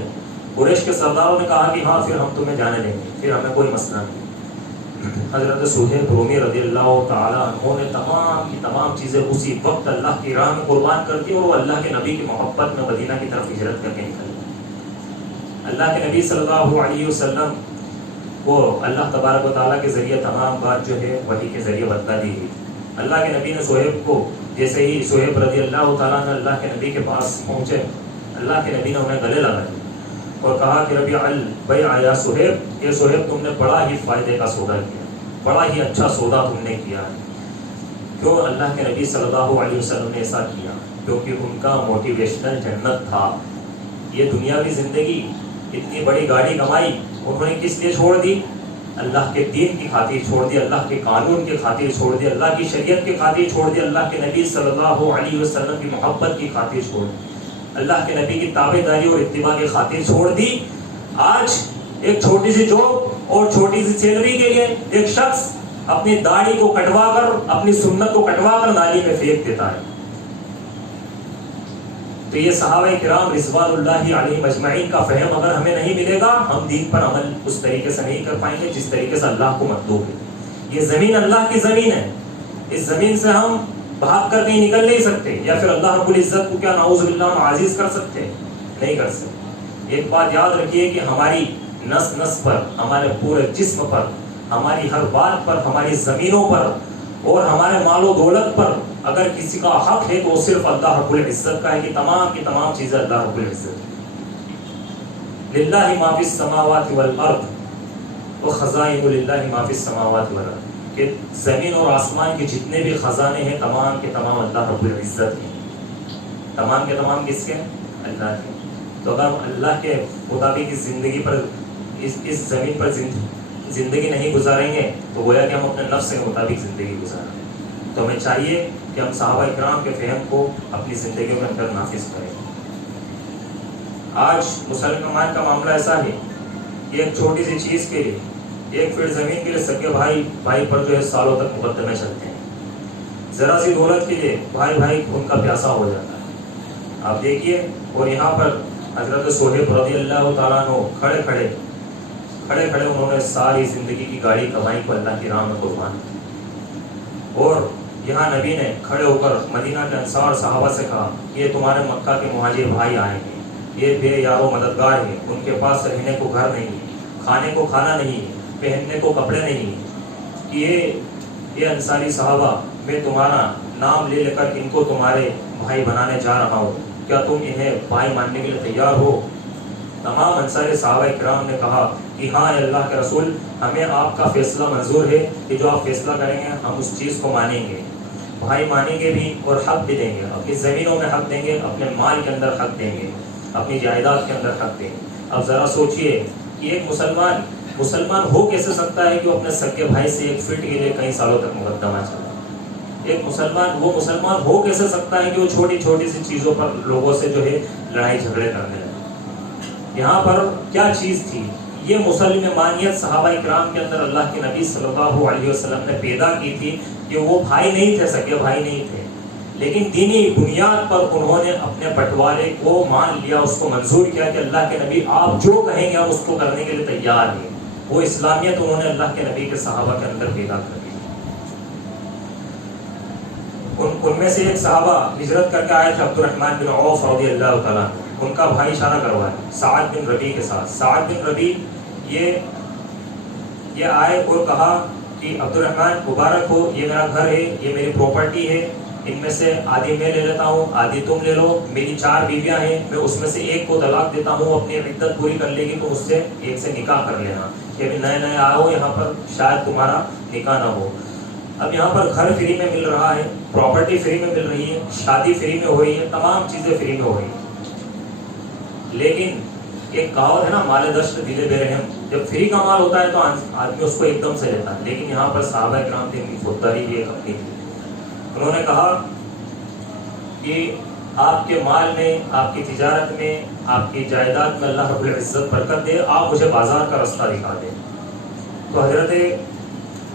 قریش کے سرداروں نے کہا کہ ہاں، پھر ہم تمہیں جانے دیں گے، پھر ہمیں کوئی مسئلہ نہیں۔ حضرت صہیب رومی رضی اللہ تعالیٰ عنہ نے تمام کی تمام چیزیں اسی وقت اللہ کی راہ میں قربان کر دی، اور وہ اللہ کے نبی کی محبت میں مدینہ کی طرف ہجرت کر کے نکل گئے۔ اللہ کے نبی صلی اللہ علیہ وسلم کو اللہ تبارک و تعالیٰ کے ذریعے تمام بات جو ہے وحی کے ذریعے بتا دی گئی۔ اللہ کے نبی نے صہیب کو، جیسے ہی صہیب رضی اللہ تعالیٰ نے اللہ کے نبی کے پاس پہنچے، اللہ کے نبی نے انہیں گلے لگائے اور کہا کہ ربیع البیع یا صہیب، یہ صہیب تم نے بڑا ہی فائدے کا سودا کیا، بڑا ہی اچھا سودا تم نے کیا ہے۔ کیوں اللہ کے نبی صلی اللہ علیہ وسلم نے ایسا کیا؟ کیونکہ ان کا موٹیویشنل جنت تھا۔ یہ دنیاوی زندگی، اتنی بڑی گاڑی کمائی، انہوں نے کس لیے چھوڑ دی؟ اللہ کے دین کی خاطر چھوڑ دی، اللہ کے قانون کی خاطر چھوڑ دی، اللہ کی شریعت کی خاطر چھوڑ دی، اللہ کے نبی صلی اللہ علیہ وسلم کی محبت کی خاطر چھوڑ دی، اللہ کے نبی کی تابعداری اور اتباع کی خاطر چھوڑ دی۔ آج ایک چھوٹی سی جاب اور چھوٹی سی سیلری کے لیے ایک شخص اپنی داڑھی کو کٹوا کر، اپنی سنت کو کٹوا کر نالی میں پھینک دیتا ہے۔ تو یہ صحابہ کرام رضوان اللہ علیہم اجمعین کا فہم اگر ہمیں نہیں ملے گا، ہم دین پر عمل اس طریقے سے نہیں کر پائیں گے جس طریقے سے اللہ کو مطلوب ہے۔ یہ زمین اللہ کی زمین ہے، اس زمین سے ہم بھاگ کر کہیں نکل نہیں سکتے، یا پھر اللہ رب العزت کو کیا نعوذ باللہ معزز کر سکتے؟ نہیں کر سکتے۔ ایک بات یاد رکھیے کہ ہماری نس نس پر، ہمارے پورے جسم پر، ہماری ہر بات پر، ہماری زمینوں پر اور ہمارے مال و دولت پر اگر کسی کا حق ہے تو وہ صرف اللہ رب العزت کا ہے، کہ تمام کی تمام چیزیں اللہ رب العزت کی۔ للہ ما فی السماوات والارض وخزائن للہ ما فی السماوات والارض، کہ زمین اور آسمان کے جتنے بھی خزانے ہیں تمام کے تمام اللہ رب العزت کے، تمام کے تمام کس کے؟ اللہ کے۔ تو اگر ہم اللہ کے مطابق اس زندگی پر، اس زمین پر زندگی نہیں گزاریں گے تو گویا کہ ہم اپنے نفس کے مطابق زندگی گزاریں گے۔ تو ہمیں چاہیے کہ ہم صحابہ کرام کے فہم کو اپنی زندگیوں کے اندر نافذ کریں۔ آج مسلمان کا معاملہ ایسا ہے کہ ایک چھوٹی سی چیز کے لیے، ایک فٹ زمین کے لیے سگے بھائی پر جو ہے سالوں تک مقدمے چلتے ہیں، ذرا سی دولت کے لیے بھائی خون کا پیاسا ہو جاتا ہے۔ آپ دیکھیے، اور یہاں پر حضرت صہیب رضی اللہ تعالیٰ عنہ کھڑے کھڑے انہوں نے ساری زندگی کی گاڑی کمائی کو اللہ کی راہ میں قربان کیا، اور یہاں نبی نے کھڑے ہو کر مدینہ کے انصار صحابہ سے کہا کہ یہ تمہارے مکہ کے مہاجر بھائی آئے ہیں، یہ بے یار و مددگار ہیں، ان کے پاس رہنے کو گھر نہیں ہے، کھانے کو کھانا نہیں ہے، پہننے کو کپڑے نہیں ہیں، کہ یہ انصاری صحابہ میں تمہارا نام لے کر ان کو تمہارے بھائی بنانے جا رہا ہوں، کیا تم انہیں بھائی ماننے کے لیے تیار ہو؟ تمام انصاری صحابہ کرام نے کہا کہ ہاں اے اللہ کے رسول، ہمیں آپ کا فیصلہ منظور ہے، کہ جو آپ فیصلہ کریں گے ہم اس چیز کو مانیں گے، بھائی مانیں گے بھی اور حق بھی دیں گے، اپنی زمینوں میں حق دیں گے، اپنے مال کے اندر حق دیں گے، اپنی جائیداد کے اندر حق دیں گے۔ اب ذرا سوچئے کہ ایک مسلمان ہو کیسے سکتا ہے کہ وہ اپنے سگے بھائی سے 1 فٹ کے لیے کئی سالوں تک مقدمہ چلا؟ ایک مسلمان ہو کیسے سکتا ہے کہ وہ چھوٹی چھوٹی سی چیزوں پر لوگوں سے جو ہے لڑائی جھگڑے کرنے لگے؟ یہاں پر کیا چیز تھی؟ یہ مسلمانیت صحابہ کرام کے اندر اللہ کے نبی صلی اللہ علیہ وسلم نے پیدا کی تھی کہ وہ بھائی نہیں تھے، سگے بھائی نہیں تھے، لیکن دینی بنیاد پر انہوں نے اپنے بٹوارے کو مان لیا، اس کو منظور کیا کہ اللہ کے نبی آپ جو کہیں گے ہم اس کو کرنے کے لیے تیار ہیں۔ وہ اسلامیت انہوں نے اللہ کے نبی کے صحابہ کے اندر پیدا کر دی۔ ان میں سے ایک صحابہ ہجرت کر کے آئے تھے، عبد الرحمن بن عوف رضی اللہ تعالیٰ، ان کا بھائی شادی کروائے سعد بن ربیع کے ساتھ۔ سعد بن ربیع یہ آئے اور کہا کہ عبد الرحمن مبارک ہو، یہ میرا گھر ہے، یہ میری پراپرٹی ہے، ان میں سے آدھی میں لے لیتا ہوں، آدھی تم لے لو، میری 4 بیویاں ہیں، میں اس میں سے ایک کو طلاق دیتا ہوں، اپنی عدت پوری کر لے گی تو اس سے ایک سے نکاح کر لینا، کہ ابھی نئے آئے ہو یہاں پر شاید تمہارا نکاح نہ ہو۔ اب یہاں پر گھر فری میں مل رہا ہے، پراپرٹی فری میں مل رہی ہے، شادی فری میں ہو رہی ہے، تمام چیزیں فری میں ہو رہی ہیں، لیکن ایک کہاوت ہے نا، مال دشت دل بے رحم، جب فری کا مال ہوتا ہے تو آدمی اس کو ایک دم سے لیتا ہے، لیکن یہاں پر صحابہ کرام تھے، ان کی خودداری بھی ایک اپنی تھی۔ انہوں نے کہا کہ آپ کے مال میں، آپ کی تجارت میں، آپ کی جائیداد میں اللہ رب العزت برکت دے، آپ مجھے بازار کا رستہ دکھا دیں۔ تو حضرت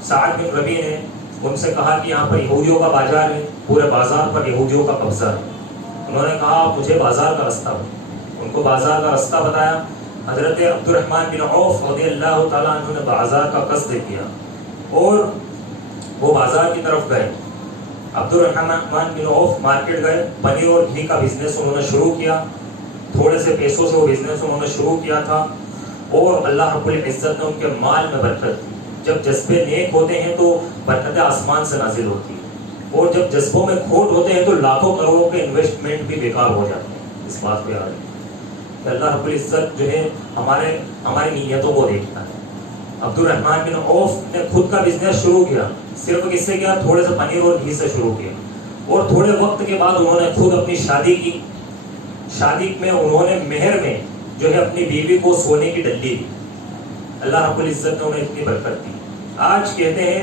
سعد بن ربیع نے ان سے کہا کہ یہاں پر یہودیوں کا بازار ہے، پورے بازار پر یہودیوں کا قبضہ ہے۔ انہوں نے کہا آپ مجھے بازار کا رستہ بتائیں۔ ان کو بازار کا رستہ بتایا۔ حضرت عبد الرحمن بن عوف رضی اللہ تعالیٰ عنہ نے بازار کا قصد کیا اور وہ بازار کی طرف گئے۔ عبد الرحمن بن عوف مارکیٹ گئے، پنیر اور گھی کا بزنس انہوں نے شروع کیا، تھوڑے سے پیسوں سے وہ بزنس انہوں نے شروع کیا تھا، اور اللہ رب العزت نے ان کے مال میں برکت دی۔ جب جذبے نیک ہوتے ہیں تو برکتیں آسمان سے نازل ہوتی ہیں، اور جب جذبوں میں کھوٹ ہوتے ہیں تو لاکھوں کروڑوں کے انویسٹمنٹ بھی بیکار ہو جاتے ہیں۔ اس بات کو یاد رکھیں کہ اللہ رب العزت جو ہے ہماری نیتوں کو دیکھتا ہے۔ عبد الرحمن بن عوف نے خود کا بزنس شروع کیا، صرف کس سے کیا؟ تھوڑے سے پنیر اور گھی سے شروع کیا، اور تھوڑے وقت کے بعد انہوں نے خود اپنی شادی کی۔ شادی میں انہوں نے مہر میں جو ہے اپنی بیوی کو سونے کی ڈلی دی۔ اللہ رب العزت نے انہیں اتنی برکت دی۔ آج کہتے ہیں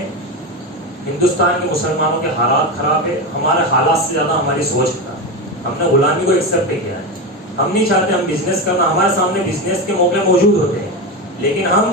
ہندوستان کے مسلمانوں کے حالات خراب ہے، ہمارے حالات سے زیادہ ہماری سوچ خراب ہے۔ ہم نے غلامی کو ایکسیپٹ کیا ہے، ہم نہیں چاہتے ہم بزنس کرنا، ہمارے سامنے بزنس کے موقع موجود ہوتے ہیں، لیکن ہم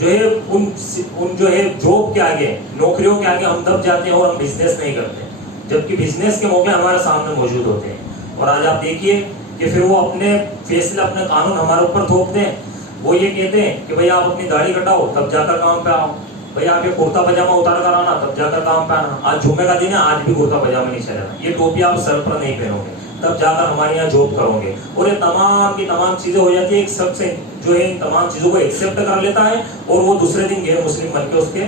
جو ہے ان جو ہے جاب کے آگے، نوکریوں کے آگے ہم دب جاتے ہیں اور ہم بزنس نہیں کرتے، جبکہ بزنس کے موقع ہمارے سامنے موجود ہوتے ہیں۔ اور آج آپ دیکھیے کہ پھر وہ اپنے فیصلے، اپنے قانون ہمارے اوپر تھوپتے ہیں۔ وہ یہ کہتے ہیں کہ بھائی آپ اپنی داڑھی کٹاؤ تب جا کر کام پہ آؤ، بھائی آپ یہ کرتا پاجامہ اتار کر آنا تب جا کر کام پہ آنا، آج جمعے کا دن ہے آج بھی کرتا پاجامہ نہیں چلے گا، یہ ٹوپی آپ سر پر نہیں پہنو گے تب جا کر ہمارے یہاں جاب کرو گے، اور یہ تمام کی تمام چیزیں ہو جاتی ہے۔ ایک سب سے جو ہے ان تمام چیزوں کو ایکسیپٹ کر لیتا ہے اور وہ دوسرے دن غیر مسلم بن کے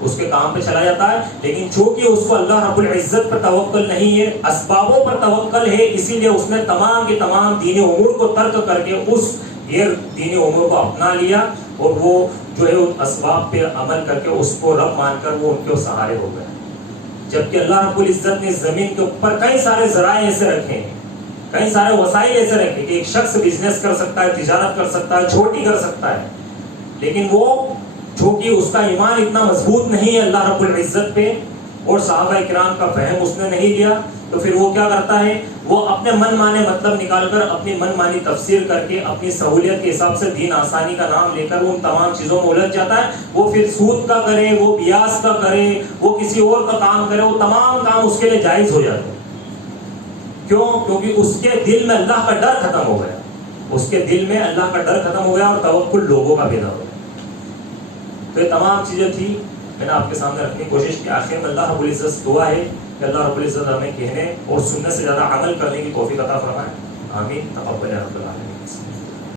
اس کے کام پہ چلا جاتا ہے، لیکن چونکہ اس کو اللہ رب العزت پر توکل نہیں ہے، اسبابوں پر توکل ہے، اسی لیے اس نے تمام کے تمام دینی امور کو ترک کر کے اس غیر دینی امور کو اپنا لیا، اور وہ جو ہے ان اسباب پہ عمل کر کے اس کو رب مان کر وہ ان کے سہارے ہو گئے۔ جبکہ اللہ رب العزت نے زمین کے اوپر کئی سارے ذرائع ایسے رکھے ہیں، کئی سارے وسائل ایسے رکھے کہ ایک شخص بزنس کر سکتا ہے، تجارت کر سکتا ہے، چھوٹی کر سکتا ہے، لیکن وہ چونکہ اس کا ایمان اتنا مضبوط نہیں ہے اللہ رب العزت پہ، اور صحابہ کرام کا فہم اس نے نہیں لیا، تو پھر وہ کیا کرتا ہے؟ وہ اپنے من مانے مطلب نکال کر، اپنی من مانی تفسیر کر کے، اپنی سہولیت کے حساب سے دین آسانی کا نام لے کر وہ ان تمام چیزوں میں الجھ جاتا ہے۔ وہ پھر سود کا کرے، وہ بیاس کا کرے، وہ کسی اور کا کام کرے، وہ تمام کام اس کے لیے جائز ہو جاتے ہیں۔ کیوں؟ کیونکہ اس کے دل میں اللہ کا ڈر ختم ہو گیا، اس کے دل میں اللہ کا ڈر ختم ہو گیا اور توکل لوگوں کا پیدا ہو گیا۔ تو یہ تمام چیزیں تھی، میں نے آپ کے سامنے رکھنے کی کوشش کی۔ آخر میں اللہ رب العزت سے دعا ہے کہ اللہ رب العزت ہمیں کہنے اور سننے سے زیادہ عمل کرنے کی توفیق عطا فرمائے۔ آمین۔ تقبل رب العالمین۔